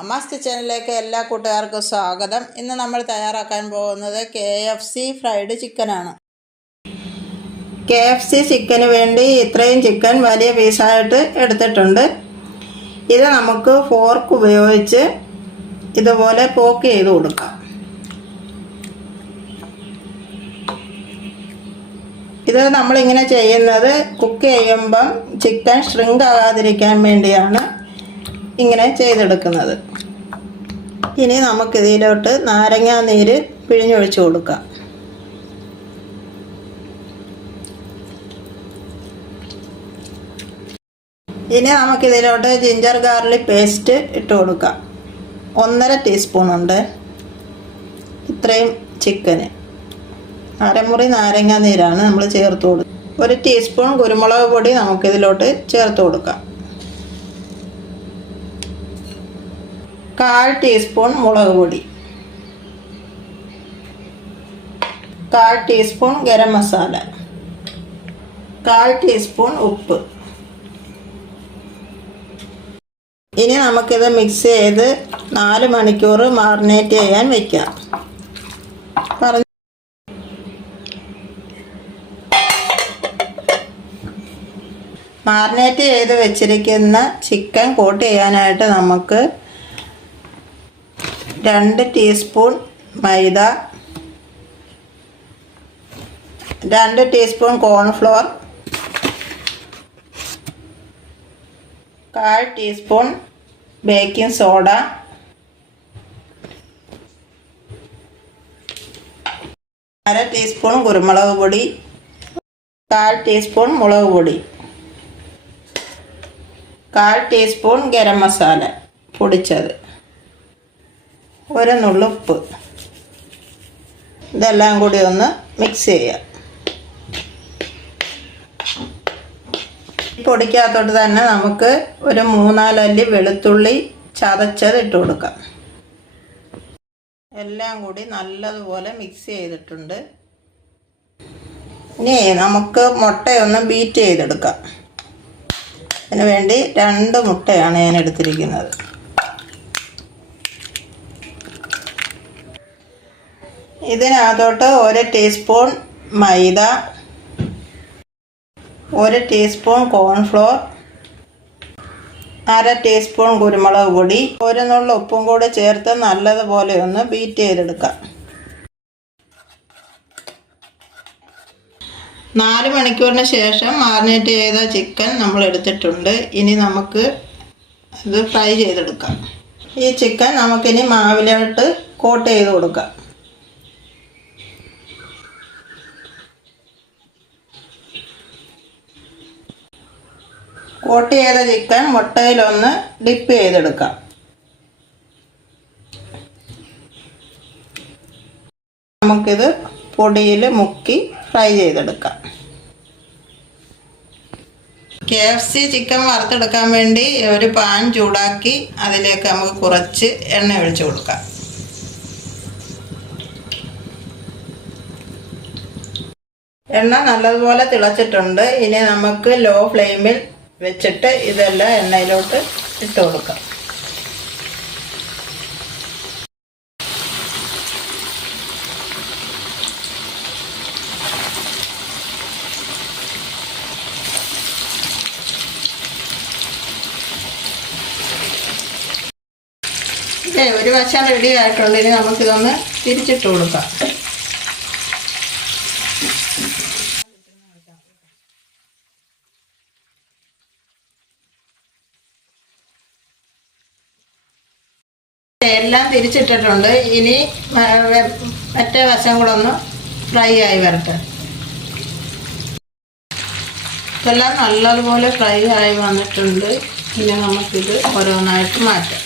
അമ്മാസ് കിച്ചണിലേക്ക് എല്ലാ കൂട്ടുകാർക്കും സ്വാഗതം. ഇന്ന് നമ്മൾ തയ്യാറാക്കാൻ പോകുന്നത് കെ എഫ് സി ഫ്രൈഡ് ചിക്കനാണ്. കെ എഫ് സി ചിക്കന് വേണ്ടി ഇത്രയും ചിക്കൻ വലിയ പീസായിട്ട് എടുത്തിട്ടുണ്ട്. ഇത് നമുക്ക് ഫോർക്ക് ഉപയോഗിച്ച് ഇതുപോലെ പോക്ക് ചെയ്ത് കൊടുക്കാം. ഇത് നമ്മളിങ്ങനെ ചെയ്യുന്നത് കുക്ക് ചെയ്യുമ്പം ചിക്കൻ ഷ്രിങ്ക് ആകാതിരിക്കാൻ വേണ്ടിയാണ്. ഇങ്ങനെ ചെയ്തെടുക്കുന്നത്. ഇനി നമുക്കിതിലോട്ട് നാരങ്ങാ നീര് പിഴിഞ്ഞൊഴിച്ചു കൊടുക്കാം. ഇനി നമുക്കിതിലോട്ട് ജിഞ്ചർ ഗാർലിക് പേസ്റ്റ് ഇട്ട് കൊടുക്കാം. ഒന്നര ടീസ്പൂൺ ഉണ്ട്. ഇത്രയും ചിക്കന്. അരമുറി നാരങ്ങ നീരാണ് നമ്മൾ ചേർത്ത് കൊടുക്കുക ഒരു ടീസ്പൂൺ കുരുമുളക് പൊടി നമുക്കിതിലോട്ട് ചേർത്ത് കൊടുക്കാം. കാൽ ടീസ്പൂൺ മുളക് പൊടി. കാൽ ടീസ്പൂൺ ഗരം മസാല. കാൽ ടീസ്പൂൺ ഉപ്പ്. ഇനി നമുക്കിത് മിക്സ് ചെയ്ത് നാല് മണിക്കൂർ മാറിനേറ്റ് ചെയ്യാൻ വെക്കാം. മാറിനേറ്റ് ചെയ്ത് വെച്ചിരിക്കുന്ന ചിക്കൻ കോട്ട് ചെയ്യാനായിട്ട് നമുക്ക് രണ്ട് ടീസ്പൂൺ മൈദ രണ്ട് ടീസ്പൂൺ കോൺഫ്ലോർ കാൽ ടീസ്പൂൺ ബേക്കിംഗ് സോഡ അര ടീസ്പൂൺ കുരുമുളക് പൊടി കാൽ ടീസ്പൂൺ മുളക് പൊടി കാൽ ടീസ്പൂൺ ഗരം മസാല പൊടിച്ചത്. ഒരു നുള്ളുപ്പ് ഇതെല്ലാം കൂടി ഒന്ന് മിക്സ് ചെയ്യാം. പൊടിക്കാത്തോട്ട് തന്നെ നമുക്ക് ഒരു മൂന്നാലല്ലി വെളുത്തുള്ളി ചതച്ചത് ഇട്ട് കൊടുക്കാം. എല്ലാം കൂടി നല്ലതുപോലെ മിക്സ് ചെയ്തിട്ടുണ്ട്. ഇനി നമുക്ക് മുട്ടയൊന്ന് ബീറ്റ് ചെയ്തെടുക്കാം. അതിന് വേണ്ടി രണ്ട് മുട്ടയാണ് ഞാൻ എടുത്തിരിക്കുന്നത്. ഇതിനകത്തോട്ട് ഒരു ടീസ്പൂൺ മൈദ ഒരു ടീസ്പൂൺ കോൺഫ്ലോർ അര ടീസ്പൂൺ കുരുമുളക് പൊടി ഒരു നുള്ള ഉപ്പും കൂടി ചേർത്ത് നല്ലതുപോലെ ഒന്ന് ബീറ്റ് ചെയ്തെടുക്കാം. നാല് മണിക്കൂറിന് ശേഷം മാറിനേറ്റ് ചെയ്ത ചിക്കൻ നമ്മൾ എടുത്തിട്ടുണ്ട്. ഇനി നമുക്ക് ഇത് ഫ്രൈ ചെയ്തെടുക്കാം. ഈ ചിക്കൻ നമുക്കിനി മാവിലോട്ട് കോട്ട് ചെയ്ത് കൊടുക്കാം. കോട്ട് ചെയ്ത ചിക്കൻ മുട്ടയിലൊന്ന് ഡിപ്പ് ചെയ്തെടുക്കാം. നമുക്കിത് പൊടിയിൽ മുക്കി ഫ്രൈ ചെയ്തെടുക്കാം. കെ എഫ് സി ചിക്കൻ വറുത്തെടുക്കാൻ വേണ്ടി ഒരു പാൻ ചൂടാക്കി അതിലേക്ക് നമുക്ക് കുറച്ച് എണ്ണ ഒഴിച്ചു കൊടുക്കാം. എണ്ണ നല്ലതുപോലെ തിളച്ചിട്ടുണ്ട്. ഇനി നമുക്ക് ലോ ഫ്ലെയിമിൽ വെച്ചിട്ട് ഇതെല്ലാം എണ്ണയിലോട്ട് ഇട്ട് കൊടുക്കാം. ഒരു വശം റെഡി ആയിട്ടുണ്ട്. ഇനി നമുക്കിതൊന്ന് തിരിച്ചിട്ട് കൊടുക്കാം. എല്ലാം തിരിച്ചിട്ടിട്ടുണ്ട്. ഇനി മറ്റേ വശം കൂടെ ഒന്ന് ഫ്രൈ ആയി വരട്ടെ. ഇതെല്ലാം നല്ലതുപോലെ ഫ്രൈ ആയി വന്നിട്ടുണ്ട്. ഇനി നമുക്കിത് ഓരോന്നായിട്ട് മാറ്റാം.